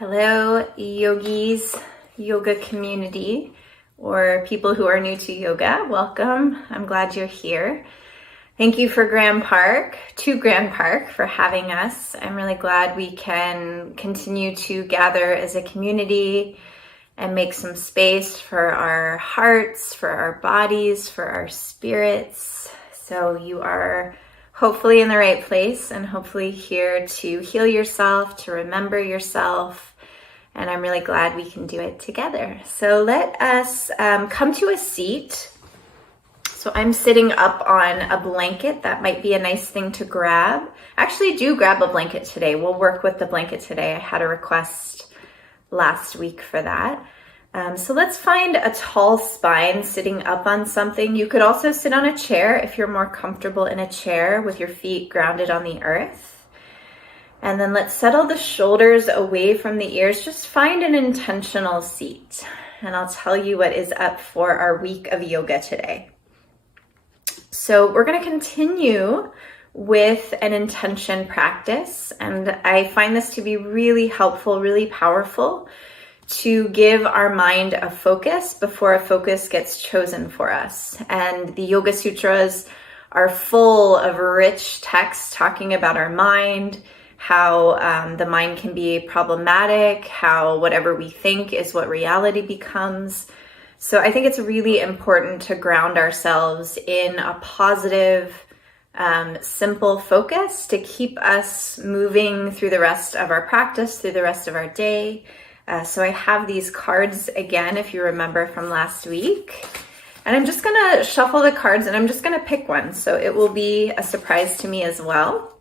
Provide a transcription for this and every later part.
Hello, yogis, yoga community, or people who are new to yoga. Welcome. I'm glad you're here. Thank you to Grand Park for having us. I'm really glad we can continue to gather as a community and make some space for our hearts, for our bodies, for our spirits. So you are hopefully in the right place and hopefully here to heal yourself, to remember yourself. And I'm really glad we can do it together. So let us come to a seat. So I'm sitting up on a blanket. That might be a nice thing to grab. Actually, do grab a blanket today. We'll work with the blanket today. I had a request last week for that. So let's find a tall spine sitting up on something. You could also sit on a chair if you're more comfortable in a chair with your feet grounded on the earth. And then let's settle the shoulders away from the ears. Just find an intentional seat. And I'll tell you what is up for our week of yoga today. So we're going to continue with an intention practice. And I find this to be really helpful, really powerful to give our mind a focus before a focus gets chosen for us. And the Yoga Sutras are full of rich texts talking about our mind, how the mind can be problematic, how whatever we think is what reality becomes. So I think it's really important to ground ourselves in a positive, simple focus to keep us moving through the rest of our practice, through the rest of our day. So I have these cards again, if you remember from last week. And I'm just gonna shuffle the cards and I'm just gonna pick one. So it will be a surprise to me as well.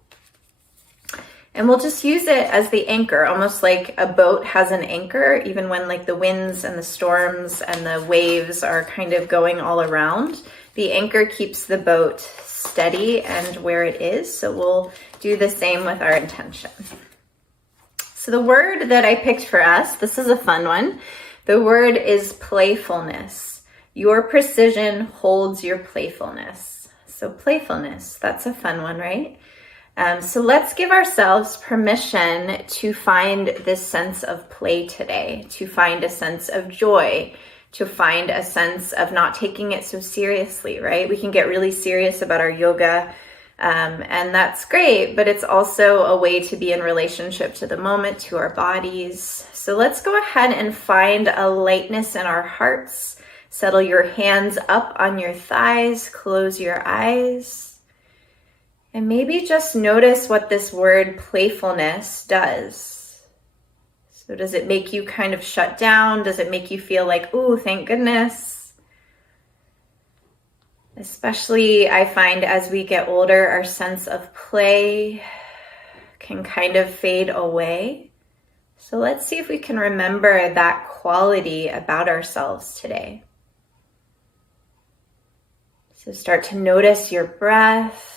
And we'll just use it as the anchor, almost like a boat has an anchor, even when like the winds and the storms and the waves are kind of going all around. The anchor keeps the boat steady and where it is. So we'll do the same with our intention. So the word that I picked for us, this is a fun one. The word is playfulness. Your precision holds your playfulness. So playfulness, that's a fun one, right? So let's give ourselves permission to find this sense of play today, to find a sense of joy, to find a sense of not taking it so seriously, right? We can get really serious about our yoga, and that's great, but it's also a way to be in relationship to the moment, to our bodies. So let's go ahead and find a lightness in our hearts. Settle your hands up on your thighs, close your eyes. And maybe just notice what this word playfulness does. So does it make you kind of shut down? Does it make you feel like, ooh, thank goodness? Especially I find as we get older, our sense of play can kind of fade away. So let's see if we can remember that quality about ourselves today. So start to notice your breath.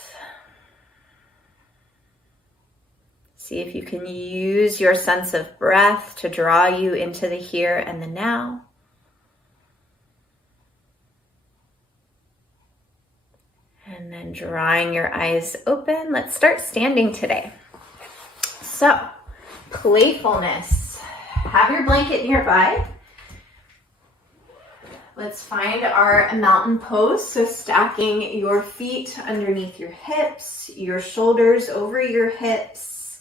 See if you can use your sense of breath to draw you into the here and the now. And then drawing your eyes open, let's start standing today. So, playfulness. Have your blanket nearby. Let's find our mountain pose. So stacking your feet underneath your hips, your shoulders over your hips.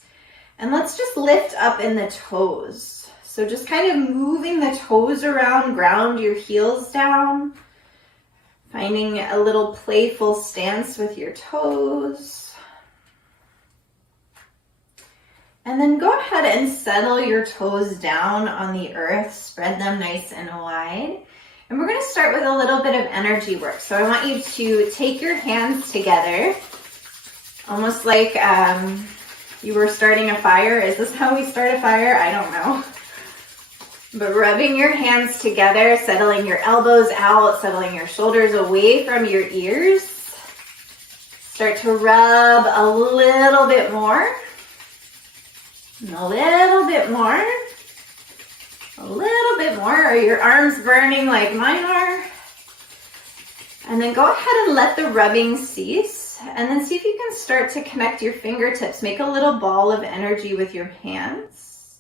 And let's just lift up in the toes. So just kind of moving the toes around, ground your heels down. Finding a little playful stance with your toes. And then go ahead and settle your toes down on the earth. Spread them nice and wide. And we're going to start with a little bit of energy work. So I want you to take your hands together, almost like you were starting a fire. Is this how we start a fire? I don't know. But rubbing your hands together, settling your elbows out, settling your shoulders away from your ears. Start to rub a little bit more. And a little bit more. A little bit more. Are your arms burning like mine are? And then go ahead and let the rubbing cease. And then see if you can start to connect your fingertips. Make a little ball of energy with your hands.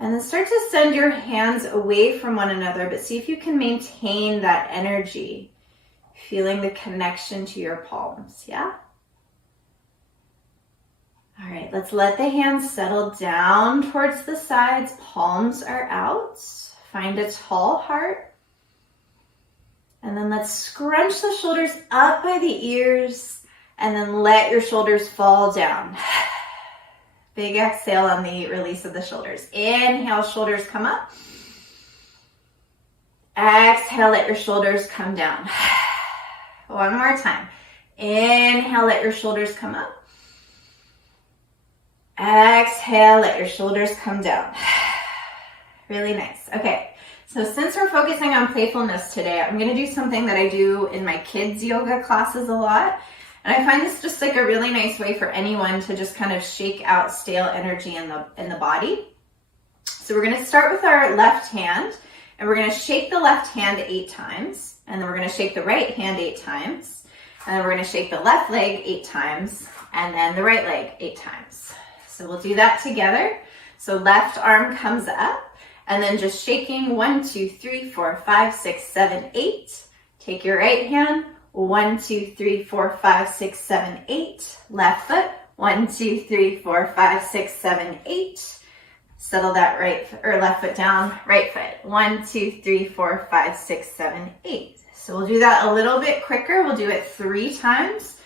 And then start to send your hands away from one another, but see if you can maintain that energy, feeling the connection to your palms, yeah? All right, let's let the hands settle down towards the sides. Palms are out. Find a tall heart. And then let's scrunch the shoulders up by the ears and then let your shoulders fall down. Big exhale on the release of the shoulders. Inhale, shoulders come up. Exhale, let your shoulders come down. One more time. Inhale, let your shoulders come up. Exhale, let your shoulders come down. Really nice. Okay, so since we're focusing on playfulness today, I'm going to do something that I do in my kids' yoga classes a lot. And I find this just like a really nice way for anyone to just kind of shake out stale energy in the body. So we're going to start with our left hand, and we're going to shake the left hand 8 times. And then we're going to shake the right hand 8 times. And then we're going to shake the left leg 8 times. And then the right leg 8 times. So we'll do that together. So left arm comes up, and then just shaking 1, 2, 3, 4, 5, 6, 7, 8. Take your right hand, 1, 2, 3, 4, 5, 6, 7, 8. Left foot, 1, 2, 3, 4, 5, 6, 7, 8. Settle that right or left foot down, right foot. 1, 2, 3, 4, 5, 6, 7, 8. So we'll do that a little bit quicker. We'll do it 3 times.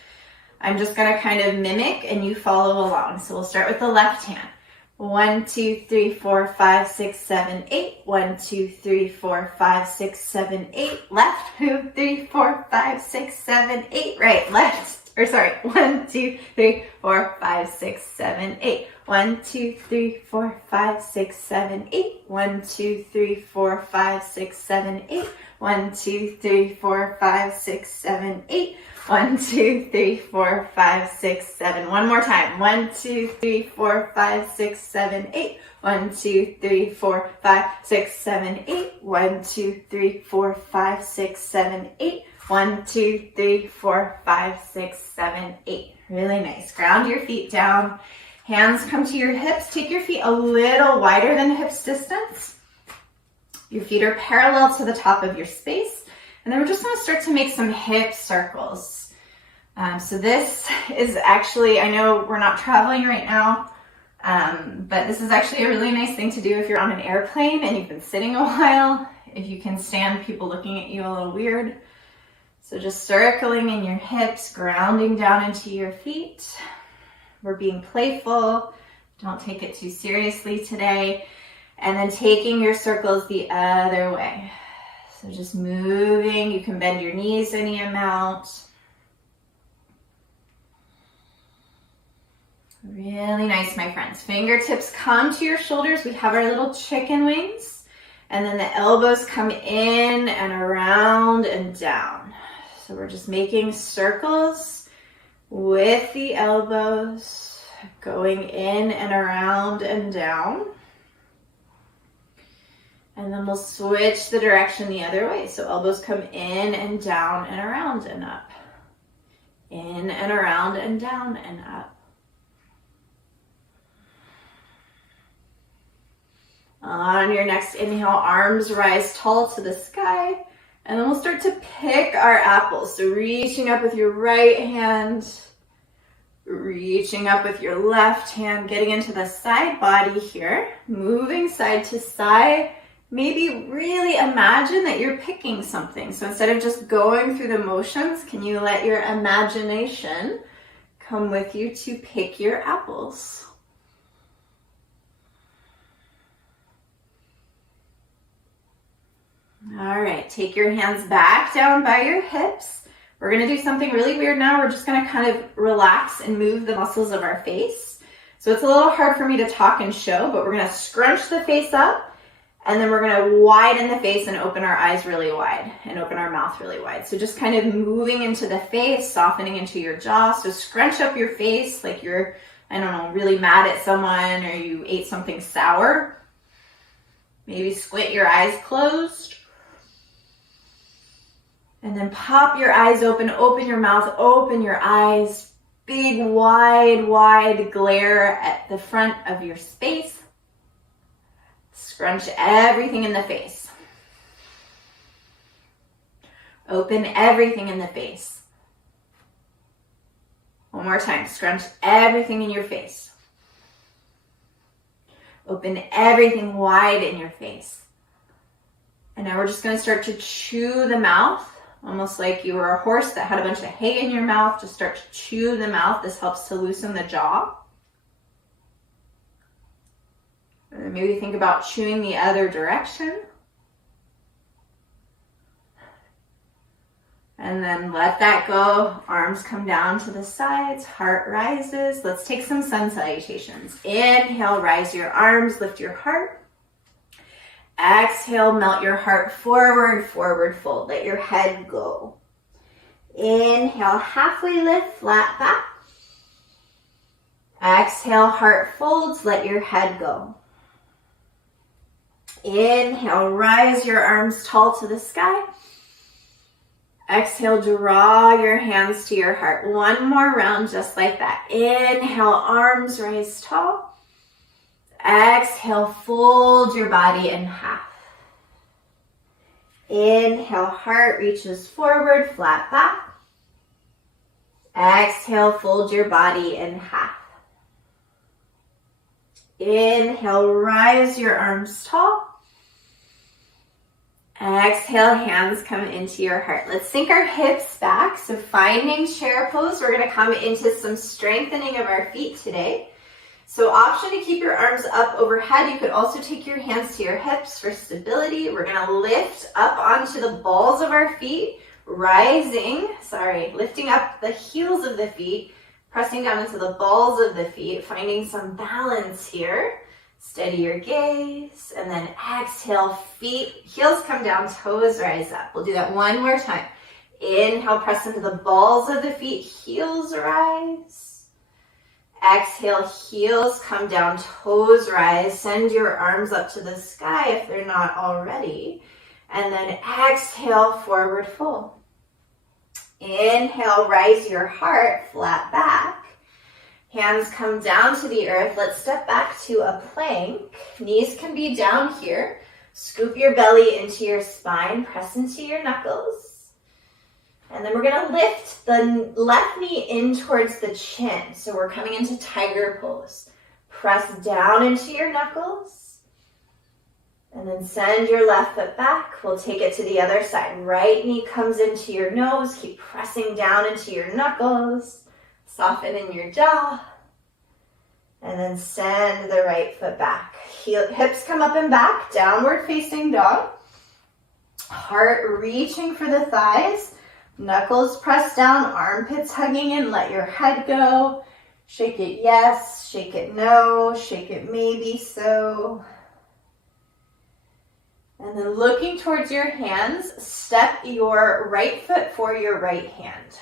I'm just going to kind of mimic and you follow along. So we'll start with the left hand. 1, 2, 3, 4, 5, 6, 7, 8. 1, 2, 3, 4, 5, 6, 7, 8. Left. 2, 3, 4, 5, 6, 7, 8. Right. Left. Or sorry. 1, 2, 3, 4, 5, 6, 7, 8. 1, 2, 3, 4, 5, 6, 7, 8. 1, 2, 3, 4, 5, 6, 7, 8. 1, 2, 3, 4, 5, 6, 7, 8. 1, 2, 3, 4, 5, 6, 7. One more time. 1, 2, 3, 4, 5, 6, 7, 8. 1, 2, 3, 4, 5, 6, 7, 8. 1, 2, 3, 4, 5, 6, 7, 8. 1, 2, 3, 4, 5, 6, 7, 8. Really nice. Ground your feet down. Hands come to your hips. Take your feet a little wider than hips distance. Your feet are parallel to the top of your space. And then we're just going to start to make some hip circles. So this is actually, I know we're not traveling right now, but this is actually a really nice thing to do if you're on an airplane and you've been sitting a while. If you can stand people looking at you a little weird. So just circling in your hips, grounding down into your feet. We're being playful. Don't take it too seriously today. And then taking your circles the other way. So just moving, you can bend your knees any amount. Really nice, my friends. Fingertips come to your shoulders. We have our little chicken wings. And then the elbows come in and around and down. So we're just making circles with the elbows, going in and around and down. And then we'll switch the direction the other way. So elbows come in and down and around and up. In and around and down and up. On your next inhale, arms rise tall to the sky. And then we'll start to pick our apples. So reaching up with your right hand, reaching up with your left hand, getting into the side body here, moving side to side. Maybe really imagine that you're picking something. So instead of just going through the motions, can you let your imagination come with you to pick your apples? All right, take your hands back down by your hips. We're gonna do something really weird now. We're just gonna kind of relax and move the muscles of our face. So it's a little hard for me to talk and show, but we're gonna scrunch the face up. And then we're going to widen the face and open our eyes really wide and open our mouth really wide. So just kind of moving into the face, softening into your jaw. So scrunch up your face like you're, I don't know, really mad at someone or you ate something sour. Maybe squint your eyes closed. And then pop your eyes open your mouth, open your eyes. Big, wide glare at the front of your space. Scrunch everything in the face. Open everything in the face. One more time. Scrunch everything in your face. Open everything wide in your face. And now we're just going to start to chew the mouth, almost like you were a horse that had a bunch of hay in your mouth. Just start to chew the mouth. This helps to loosen the jaw. And maybe think about chewing the other direction. And then let that go. Arms come down to the sides, heart rises. Let's take some sun salutations. Inhale, rise your arms, lift your heart. Exhale, melt your heart forward, forward fold. Let your head go. Inhale, halfway lift, flat back. Exhale, heart folds, let your head go. Inhale, rise your arms tall to the sky. Exhale, draw your hands to your heart. One more round just like that. Inhale, arms rise tall. Exhale, fold your body in half. Inhale, heart reaches forward, flat back. Exhale, fold your body in half. Inhale, rise your arms tall. Exhale, hands come into your heart. Let's sink our hips back. So finding chair pose, we're going to come into some strengthening of our feet today. So option to keep your arms up overhead. You could also take your hands to your hips for stability. We're going to lift up onto the balls of our feet, lifting up the heels of the feet, pressing down into the balls of the feet, finding some balance here. Steady your gaze, and then exhale, heels come down, toes rise up. We'll do that one more time. Inhale, press into the balls of the feet, heels rise. Exhale, heels come down, toes rise. Send your arms up to the sky if they're not already. And then exhale, forward fold. Inhale, rise your heart, flat back. Hands come down to the earth. Let's step back to a plank. Knees can be down here. Scoop your belly into your spine. Press into your knuckles. And then we're going to lift the left knee in towards the chin. So we're coming into tiger pose. Press down into your knuckles. And then send your left foot back. We'll take it to the other side. Right knee comes into your nose. Keep pressing down into your knuckles. Soften in your jaw. And then send the right foot back. Hips come up and back. Downward facing dog. Heart reaching for the thighs. Knuckles press down. Armpits hugging in. Let your head go. Shake it yes. Shake it no. Shake it maybe so. And then looking towards your hands, step your right foot for your right hand.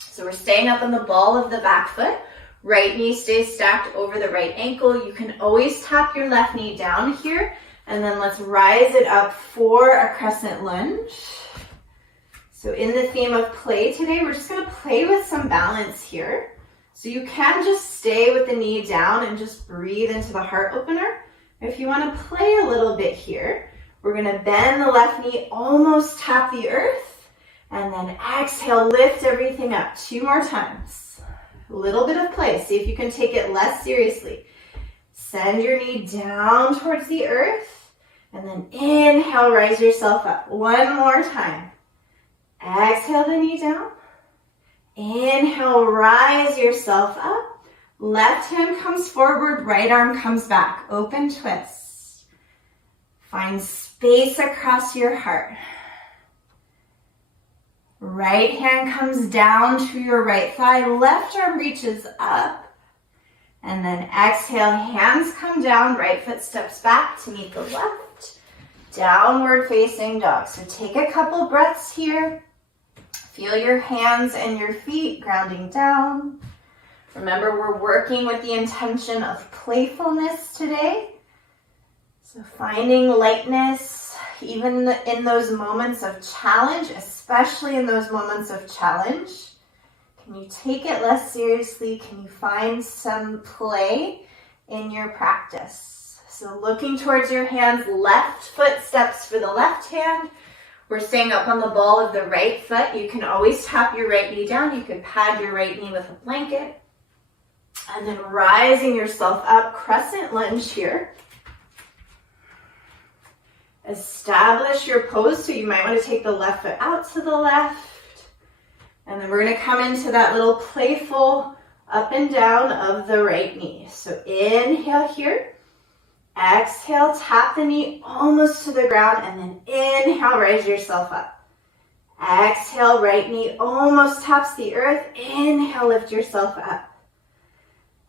So we're staying up on the ball of the back foot. Right knee stays stacked over the right ankle. You can always tap your left knee down here. And then let's rise it up for a crescent lunge. So in the theme of play today, we're just going to play with some balance here. So you can just stay with the knee down and just breathe into the heart opener. If you want to play a little bit here, we're going to bend the left knee, almost tap the earth. And then exhale, lift everything up. 2 more times. A little bit of play. See if you can take it less seriously. Send your knee down towards the earth. And then inhale, rise yourself up. 1 more time. Exhale the knee down. Inhale, rise yourself up. Left hand comes forward, right arm comes back. Open twist. Find space across your heart. Right hand comes down to your right thigh. Left arm reaches up. And then exhale, hands come down. Right foot steps back to meet the left. Downward facing dog. So take a couple breaths here. Feel your hands and your feet grounding down. Remember, we're working with the intention of playfulness today. So finding lightness, even in those moments of challenge, especially in those moments of challenge. Can you take it less seriously? Can you find some play in your practice? So looking towards your hands, left foot steps for the left hand. We're staying up on the ball of the right foot. You can always tap your right knee down. You could pad your right knee with a blanket. And then rising yourself up, crescent lunge here. Establish your pose, so you might want to take the left foot out to the left. And then we're going to come into that little playful up and down of the right knee. So inhale here. Exhale, tap the knee almost to the ground, and then inhale, raise yourself up. Exhale, right knee almost taps the earth. Inhale, lift yourself up.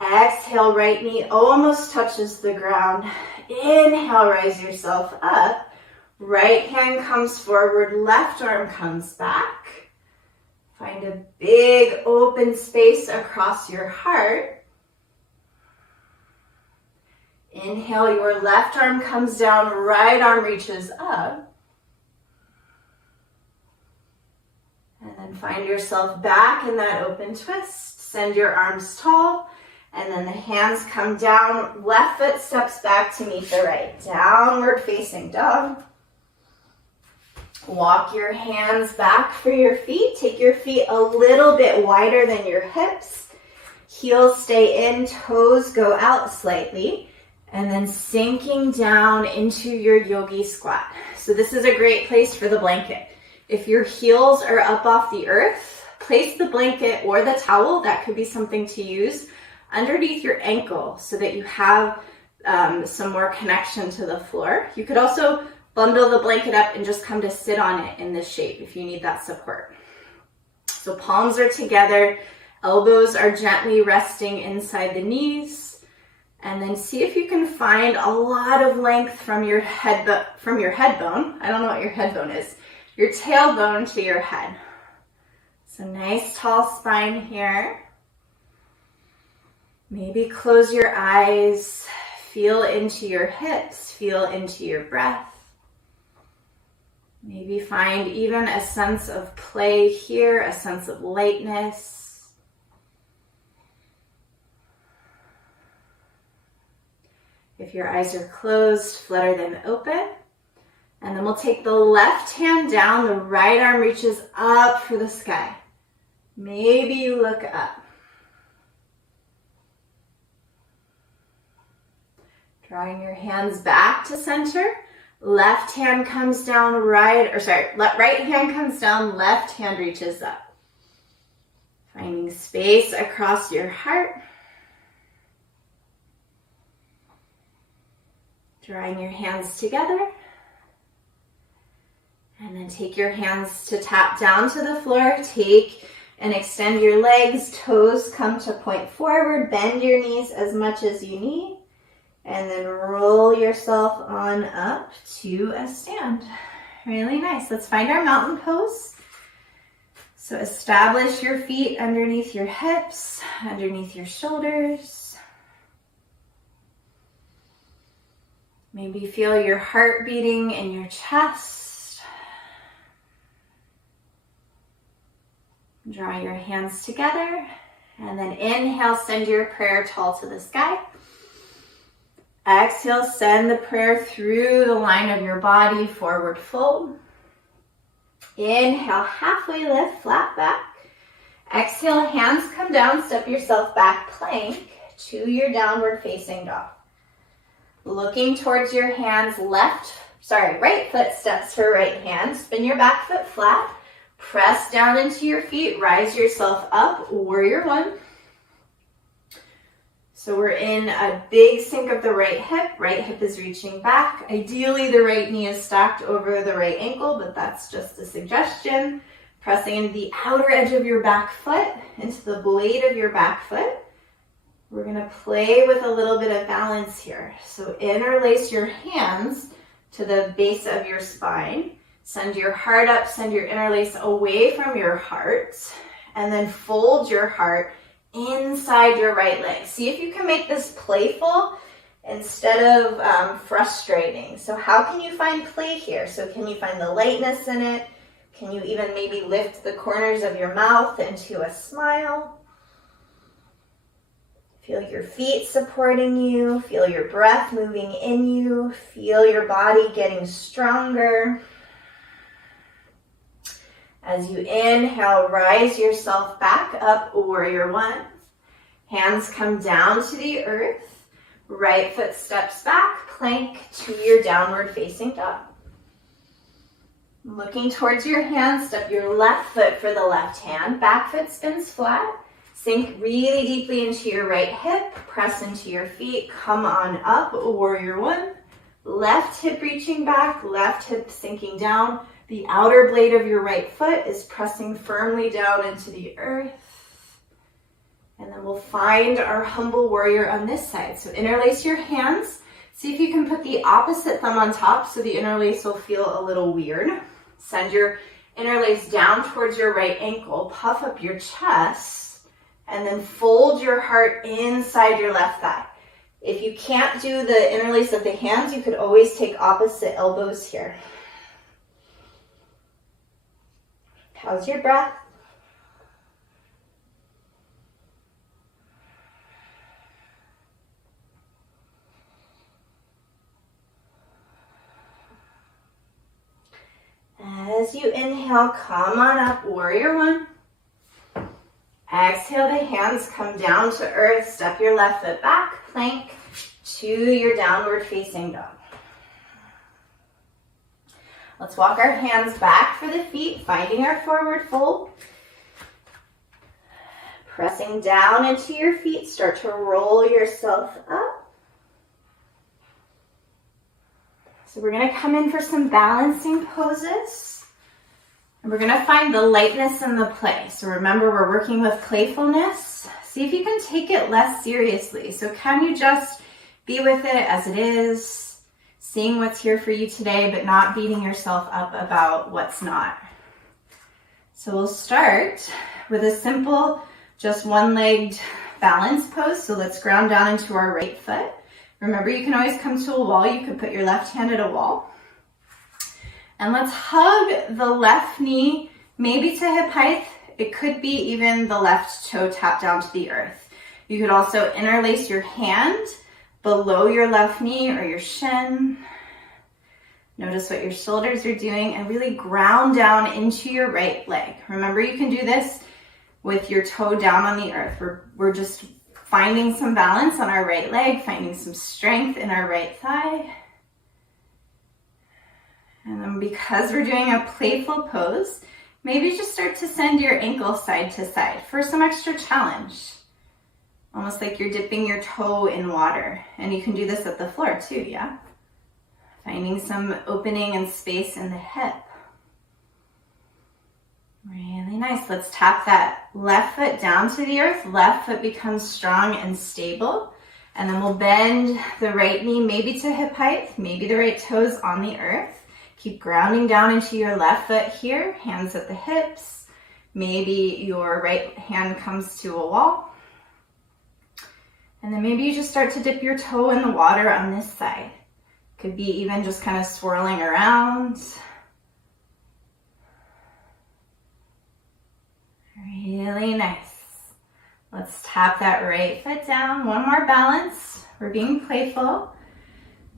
Exhale, right knee almost touches the ground. Inhale, raise yourself up. Right hand comes forward, left arm comes back. Find a big open space across your heart. Inhale, your left arm comes down, right arm reaches up. And then find yourself back in that open twist. Send your arms tall. And then the hands come down, left foot steps back to meet the right. Downward facing dog. Walk your hands back for your feet. Take your feet a little bit wider than your hips. Heels stay in, toes go out slightly. And then sinking down into your yogi squat. So this is a great place for the blanket. If your heels are up off the earth, place the blanket or the towel, that could be something to use, underneath your ankle so that you have some more connection to the floor. You could also bundle the blanket up and just come to sit on it in this shape if you need that support. So palms are together, elbows are gently resting inside the knees, and then see if you can find a lot of length from your head bone. I don't know what your head bone is. Your tailbone to your head. So nice tall spine here. Maybe close your eyes, feel into your hips, feel into your breath. Maybe find even a sense of play here, a sense of lightness. If your eyes are closed, flutter them open. And then we'll take the left hand down, the right arm reaches up for the sky. Maybe you look up. Drawing your hands back to center. Left hand comes down, right hand comes down, left hand reaches up. Finding space across your heart. Drawing your hands together. And then take your hands to tap down to the floor. Take and extend your legs. Toes come to point forward. Bend your knees as much as you need. And then roll yourself on up to a stand. Really nice. Let's find our mountain pose. So establish your feet underneath your hips, underneath your shoulders. Maybe feel your heart beating in your chest. Draw your hands together. And then inhale, send your prayer tall to the sky. Exhale, send the prayer through the line of your body, forward fold. Inhale, halfway lift, flat back. Exhale, hands come down, step yourself back, plank to your downward facing dog. Looking towards your hands, right foot steps for right hand. Spin your back foot flat. Press down into your feet, rise yourself up, warrior one. So we're in a big sink of the right hip is reaching back. Ideally, the right knee is stacked over the right ankle, but that's just a suggestion. Pressing into the outer edge of your back foot, into the blade of your back foot. We're gonna play with a little bit of balance here. So interlace your hands to the base of your spine. Send your heart up, send your interlace away from your heart, and then fold your heart inside your right leg. See if you can make this playful instead of frustrating. So how can you find play here? So can you find the lightness in it? Can you even maybe lift the corners of your mouth into a smile? Feel your feet supporting you. Feel your breath moving in you. Feel your body getting stronger. As you inhale, rise yourself back up, warrior one. Hands come down to the earth. Right foot steps back, plank to your downward facing dog. Looking towards your hands, step your left foot for the left hand. Back foot spins flat. Sink really deeply into your right hip. Press into your feet. Come on up, warrior one. Left hip reaching back, left hip sinking down. The outer blade of your right foot is pressing firmly down into the earth. And then we'll find our humble warrior on this side. So interlace your hands. See if you can put the opposite thumb on top so the interlace will feel a little weird. Send your interlace down towards your right ankle. Puff up your chest. And then fold your heart inside your left thigh. If you can't do the interlace of the hands, you could always take opposite elbows here. How's your breath? As you inhale, come on up, warrior one. Exhale, the hands come down to earth. Step your left foot back, plank to your downward facing dog. Let's walk our hands back for the feet, finding our forward fold. Pressing down into your feet, start to roll yourself up. So we're going to come in for some balancing poses. And we're going to find the lightness in the play. So remember, we're working with playfulness. See if you can take it less seriously. So can you just be with it as it is? Seeing what's here for you today, but not beating yourself up about what's not. So we'll start with a simple, just one-legged balance pose. So let's ground down into our right foot. Remember, you can always come to a wall. You could put your left hand at a wall. And let's hug the left knee, maybe to hip height. It could be even the left toe tapped down to the earth. You could also interlace your hand below your left knee or your shin. Notice what your shoulders are doing and really ground down into your right leg. Remember, you can do this with your toe down on the earth. We're just finding some balance on our right leg, finding some strength in our right thigh. And then because we're doing a playful pose, maybe just start to send your ankle side to side for some extra challenge. Almost like you're dipping your toe in water. And you can do this at the floor too, yeah? Finding some opening and space in the hip. Really nice. Let's tap that left foot down to the earth. Left foot becomes strong and stable. And then we'll bend the right knee maybe to hip height, maybe the right toes on the earth. Keep grounding down into your left foot here, hands at the hips. Maybe your right hand comes to a wall. And then maybe you just start to dip your toe in the water on this side. Could be even just kind of swirling around. Really nice. Let's tap that right foot down. One more balance. We're being playful.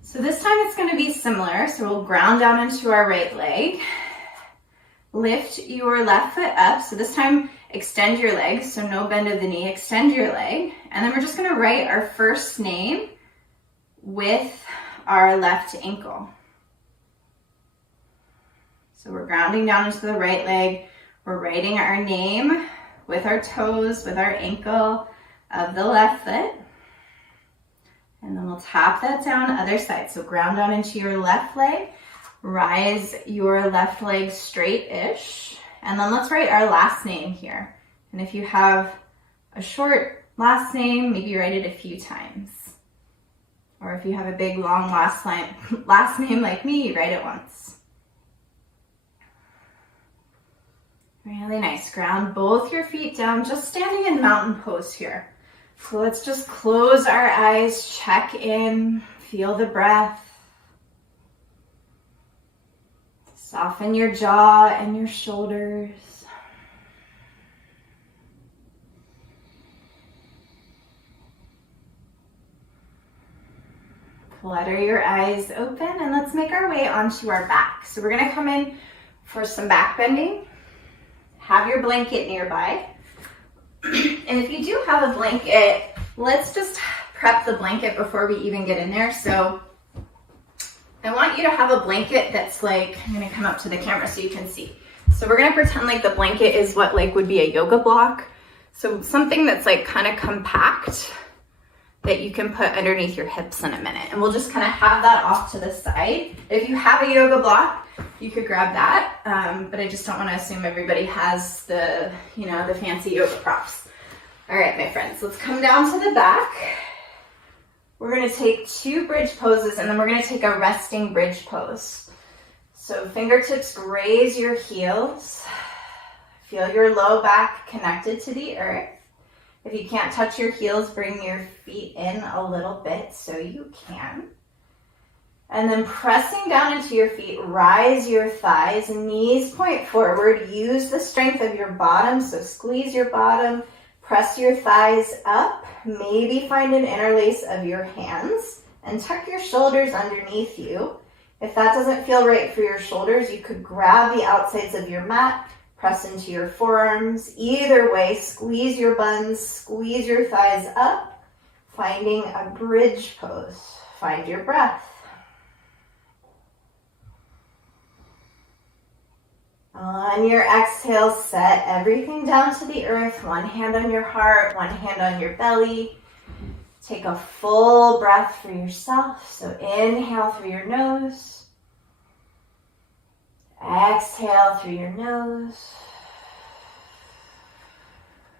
So this time it's going to be similar. So we'll ground down into our right leg. Lift your left foot up. So this time extend your leg. So no bend of the knee. Extend your leg. And then we're just going to write our first name with our left ankle. So we're grounding down into the right leg. We're writing our name with our toes, with our ankle of the left foot. And then we'll tap that down other side. So ground down into your left leg. Rise your left leg straight-ish. And then let's write our last name here. And if you have a short last name, maybe write it a few times. Or if you have a big, long last name like me, you write it once. Really nice. Ground both your feet down, just standing in mountain pose here. So let's just close our eyes, check in, feel the breath. Soften your jaw and your shoulders. Flutter your eyes open and let's make our way onto our back. So we're gonna come in for some back bending. Have your blanket nearby. And if you do have a blanket, let's just prep the blanket before we even get in there. So I want you to have a blanket that's like, I'm gonna come up to the camera so you can see. So we're gonna pretend like the blanket is what like would be a yoga block. So something that's like kind of compact that you can put underneath your hips in a minute. And we'll just kind of have that off to the side. If you have a yoga block, you could grab that. But I just don't want to assume everybody has the, you know, the fancy yoga props. All right, my friends, let's come down to the back. We're gonna take 2 bridge poses and then we're gonna take a resting bridge pose. So fingertips raise your heels. Feel your low back connected to the earth. If you can't touch your heels, bring your feet in a little bit so you can. And then pressing down into your feet, rise your thighs, knees point forward. Use the strength of your bottom, so squeeze your bottom, press your thighs up. Maybe find an interlace of your hands and tuck your shoulders underneath you. If that doesn't feel right for your shoulders, you could grab the outsides of your mat, press into your forearms. Either way, squeeze your buns, squeeze your thighs up, finding a bridge pose. Find your breath. On your exhale, set everything down to the earth. One hand on your heart, one hand on your belly. Take a full breath for yourself. So inhale through your nose. Exhale through your nose.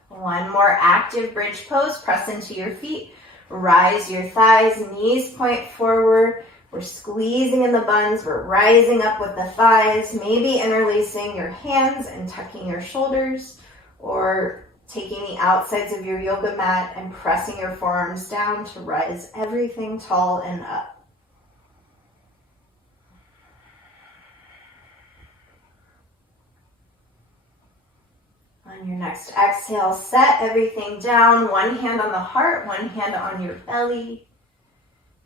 One more active bridge pose. Press into your feet. Rise your thighs. Knees point forward. We're squeezing in the buns. We're rising up with the thighs. Maybe interlacing your hands and tucking your shoulders. Or taking the outsides of your yoga mat and pressing your forearms down to rise everything tall and up. On your next exhale, set everything down. One hand on the heart, one hand on your belly.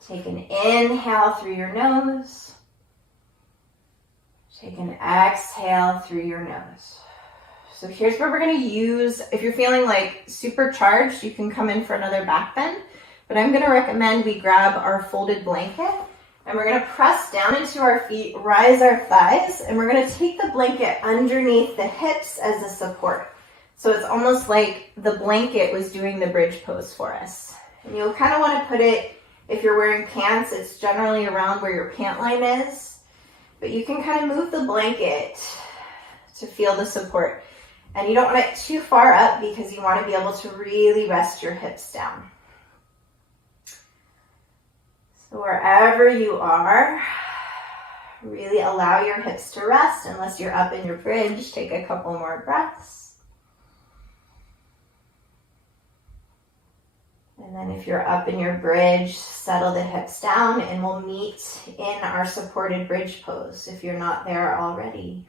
Take an inhale through your nose. Take an exhale through your nose. So here's where we're going to use, if you're feeling like supercharged, you can come in for another back bend. But I'm going to recommend we grab our folded blanket and we're going to press down into our feet, rise our thighs, and we're going to take the blanket underneath the hips as a support. So it's almost like the blanket was doing the bridge pose for us. And you'll kind of want to put it, if you're wearing pants, it's generally around where your pant line is. But you can kind of move the blanket to feel the support. And you don't want it too far up because you want to be able to really rest your hips down. So wherever you are, really allow your hips to rest. Unless you're up in your bridge, take a couple more breaths. And then if you're up in your bridge, settle the hips down and we'll meet in our supported bridge pose if you're not there already.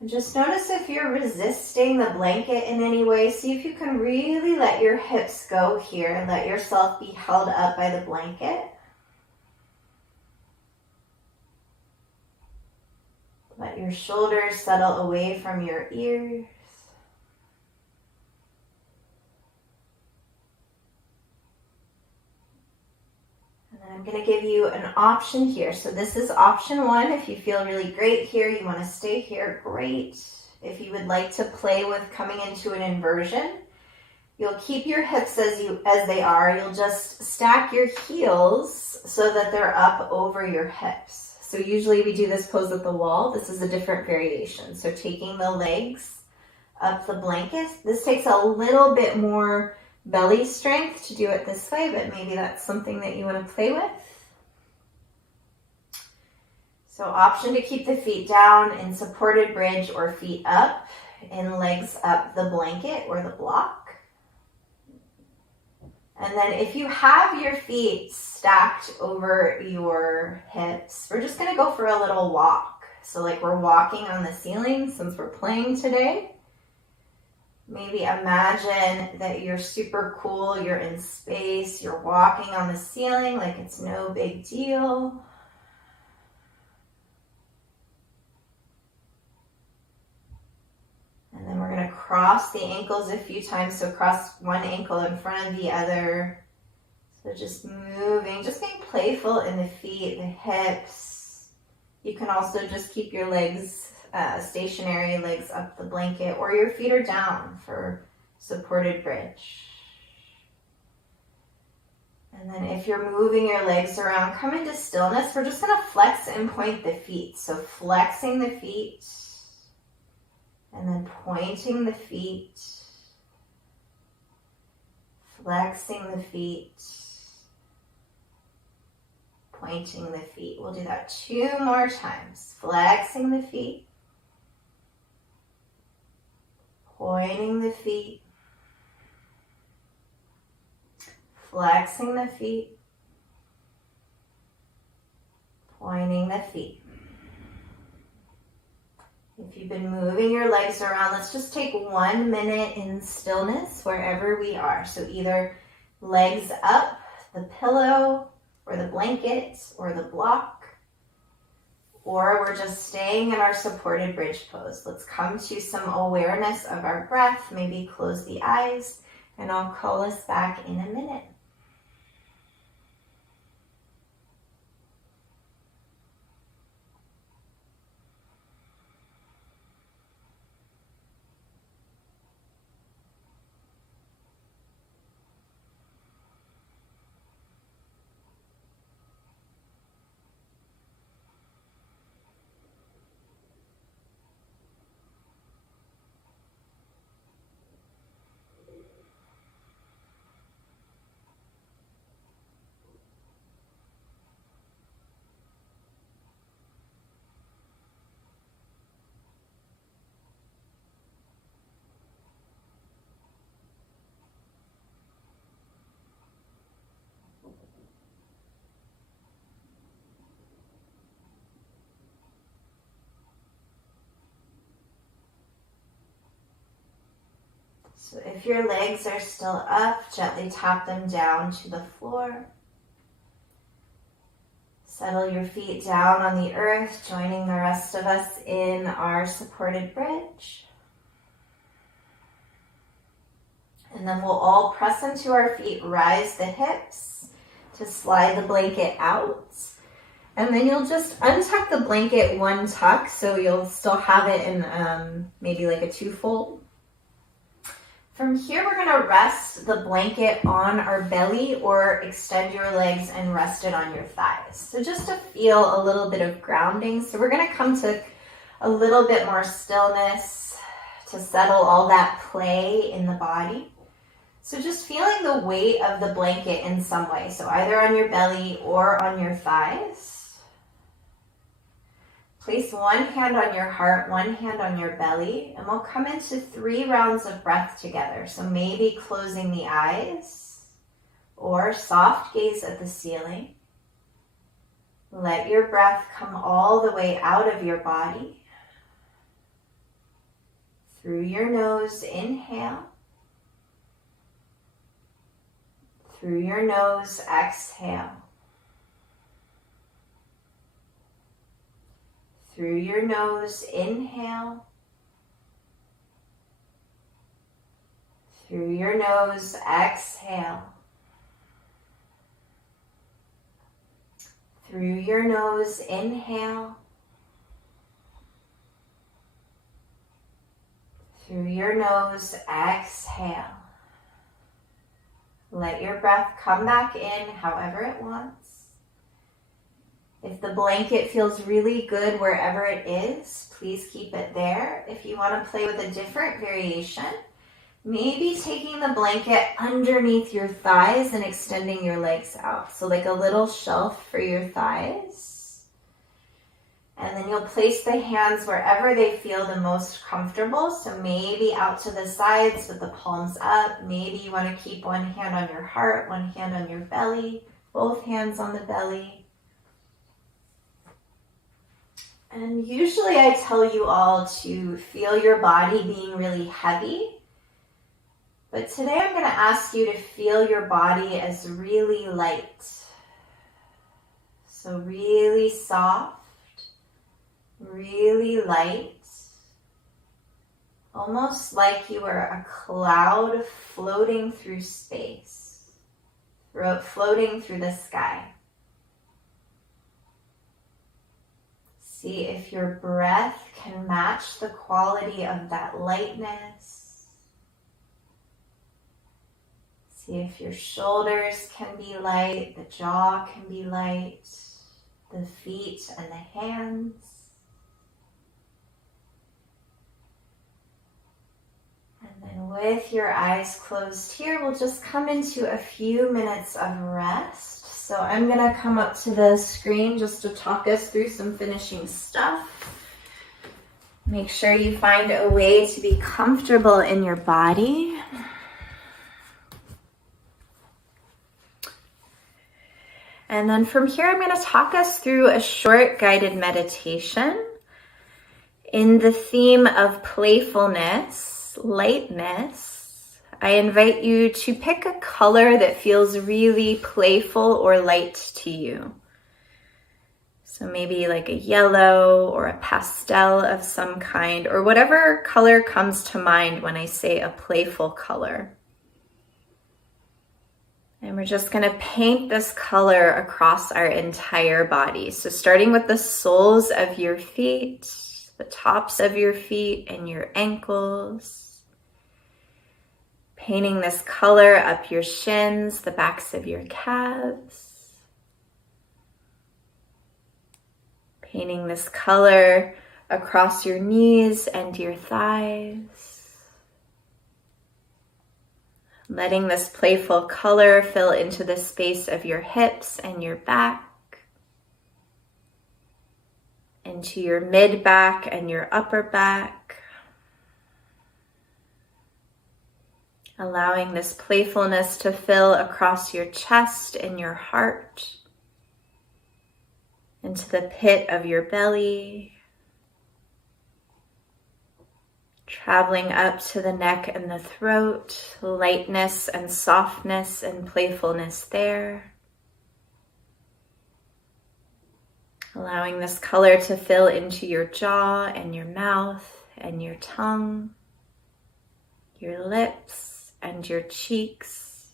And just notice if you're resisting the blanket in any way. See if you can really let your hips go here. Let yourself be held up by the blanket. Let your shoulders settle away from your ears. And then I'm going to give you an option here. So this is option 1. If you feel really great here, you want to stay here, great. If you would like to play with coming into an inversion, you'll keep your hips as they are. You'll just stack your heels so that they're up over your hips. So usually we do this pose at the wall. This is a different variation. So taking the legs up the blanket. This takes a little bit more belly strength to do it this way, but maybe that's something that you want to play with. So option to keep the feet down in supported bridge or feet up and legs up the blanket or the block. And then if you have your feet stacked over your hips, we're just going to go for a little walk. So like we're walking on the ceiling since we're playing today. Maybe imagine that you're super cool, you're in space, you're walking on the ceiling like it's no big deal. And then we're going to cross the ankles a few times. So cross one ankle in front of the other. So just moving, just being playful in the feet, the hips. You can also just keep your legs stationary, legs up the blanket, or your feet are down for supported bridge. And then if you're moving your legs around, come into stillness. We're just going to flex and point the feet. So flexing the feet and then pointing the feet, flexing the feet, pointing the feet. We'll do that 2 more times. Flexing the feet, pointing the feet, flexing the feet, pointing the feet. If you've been moving your legs around, let's just take 1 minute in stillness wherever we are. So either legs up, the pillow, or the blanket, or the block, or we're just staying in our supported bridge pose. Let's come to some awareness of our breath. Maybe close the eyes, and I'll call us back in a minute. So if your legs are still up, gently tap them down to the floor. Settle your feet down on the earth, joining the rest of us in our supported bridge. And then we'll all press into our feet, rise the hips to slide the blanket out. And then you'll just untuck the blanket 1 tuck, so you'll still have it in maybe like a 2-fold. From here, we're going to rest the blanket on our belly or extend your legs and rest it on your thighs. So just to feel a little bit of grounding. So we're going to come to a little bit more stillness to settle all that play in the body. So just feeling the weight of the blanket in some way. So either on your belly or on your thighs. Place 1 hand on your heart, 1 hand on your belly, and we'll come into 3 rounds of breath together. So maybe closing the eyes or soft gaze at the ceiling. Let your breath come all the way out of your body. Through your nose, inhale. Through your nose, exhale. Through your nose, inhale. Through your nose, exhale. Through your nose, inhale. Through your nose, exhale. Let your breath come back in however it wants. If the blanket feels really good wherever it is, please keep it there. If you want to play with a different variation, maybe taking the blanket underneath your thighs and extending your legs out. So like a little shelf for your thighs. And then you'll place the hands wherever they feel the most comfortable. So maybe out to the sides with the palms up. Maybe you want to keep 1 hand on your heart, 1 hand on your belly, both hands on the belly. And usually I tell you all to feel your body being really heavy But today I'm going to ask you to feel your body as really light. So really soft, really light. Almost like you are a cloud floating through space, floating through the sky. See if your breath can match the quality of that lightness. See if your shoulders can be light, the jaw can be light, the feet and the hands. And then with your eyes closed here, we'll just come into a few minutes of rest. So I'm going to come up to the screen just to talk us through some finishing stuff. Make sure you find a way to be comfortable in your body. And then from here, I'm going to talk us through a short guided meditation in the theme of playfulness, lightness. I invite you to pick a color that feels really playful or light to you. So maybe like a yellow or a pastel of some kind, or whatever color comes to mind when I say a playful color. And we're just going to paint this color across our entire body. So starting with the soles of your feet, the tops of your feet and your ankles. Painting this color up your shins, the backs of your calves. Painting this color across your knees and your thighs. Letting this playful color fill into the space of your hips and your back. Into your mid-back and your upper back. Allowing this playfulness to fill across your chest and your heart, into the pit of your belly, traveling up to the neck and the throat, lightness and softness and playfulness there. Allowing this color to fill into your jaw and your mouth and your tongue, your lips, and your cheeks,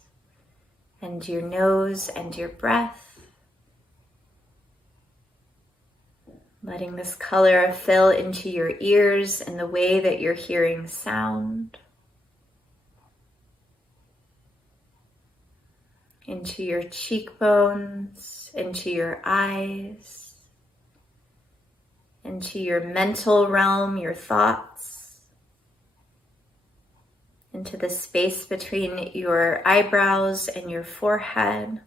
and your nose and your breath. Letting this color fill into your ears and the way that you're hearing sound. Into your cheekbones, into your eyes, into your mental realm, your thoughts. Into the space between your eyebrows and your forehead.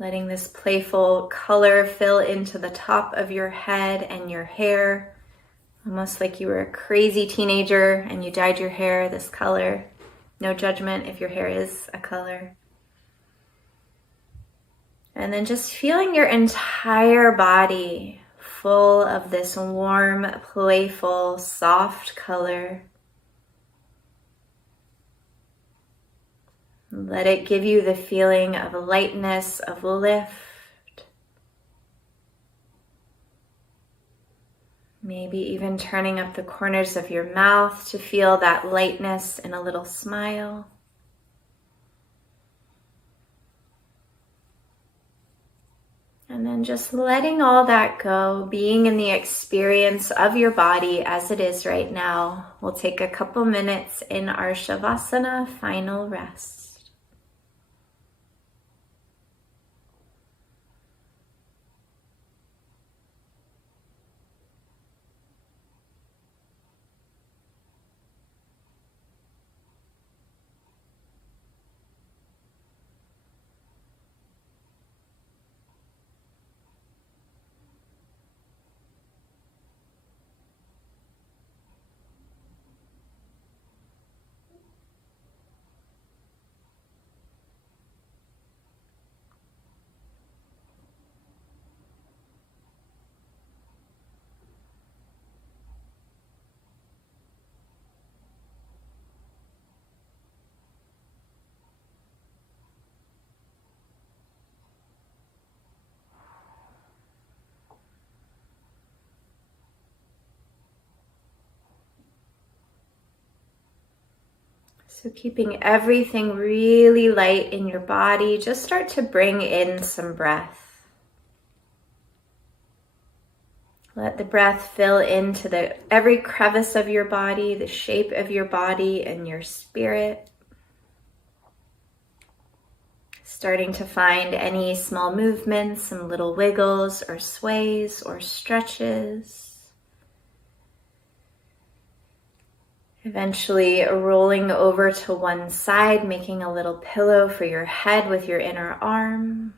Letting this playful color fill into the top of your head and your hair. Almost like you were a crazy teenager and you dyed your hair this color. No judgment if your hair is a color. And then just feeling your entire body full of this warm, playful, soft color. Let it give you the feeling of lightness, of lift. Maybe even turning up the corners of your mouth to feel that lightness and a little smile. And then just letting all that go, being in the experience of your body as it is right now. We'll take a couple minutes in our Shavasana final rest. So keeping everything really light in your body, just start to bring in some breath. Let the breath fill into every crevice of your body, the shape of your body and your spirit. Starting to find any small movements, some little wiggles or sways or stretches. Eventually rolling over to one side, making a little pillow for your head with your inner arm.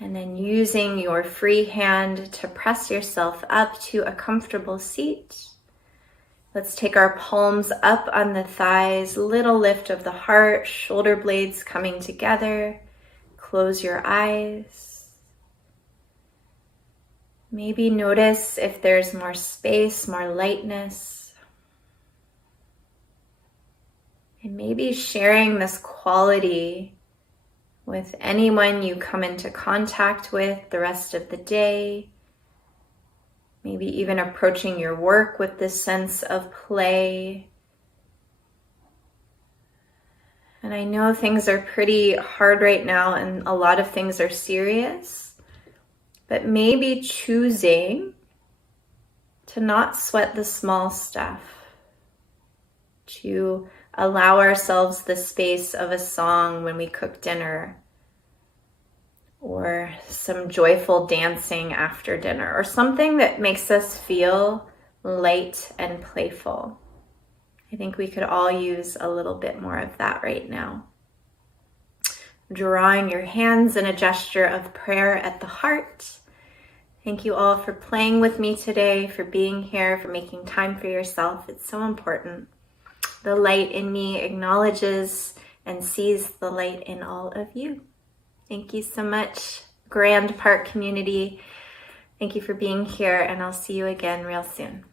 And then using your free hand to press yourself up to a comfortable seat. Let's take our palms up on the thighs, little lift of the heart, shoulder blades coming together. Close your eyes. Maybe notice if there's more space, more lightness. And maybe sharing this quality with anyone you come into contact with the rest of the day. Maybe even approaching your work with this sense of play. And I know things are pretty hard right now and a lot of things are serious, but maybe choosing to not sweat the small stuff, to allow ourselves the space of a song when we cook dinner, or some joyful dancing after dinner, or something that makes us feel light and playful. I think we could all use a little bit more of that right now. Drawing your hands in a gesture of prayer at the heart. Thank you all for playing with me today, for being here, for making time for yourself. It's so important. The light in me acknowledges and sees the light in all of you. Thank you so much, Grand Park community. Thank you for being here, and I'll see you again real soon.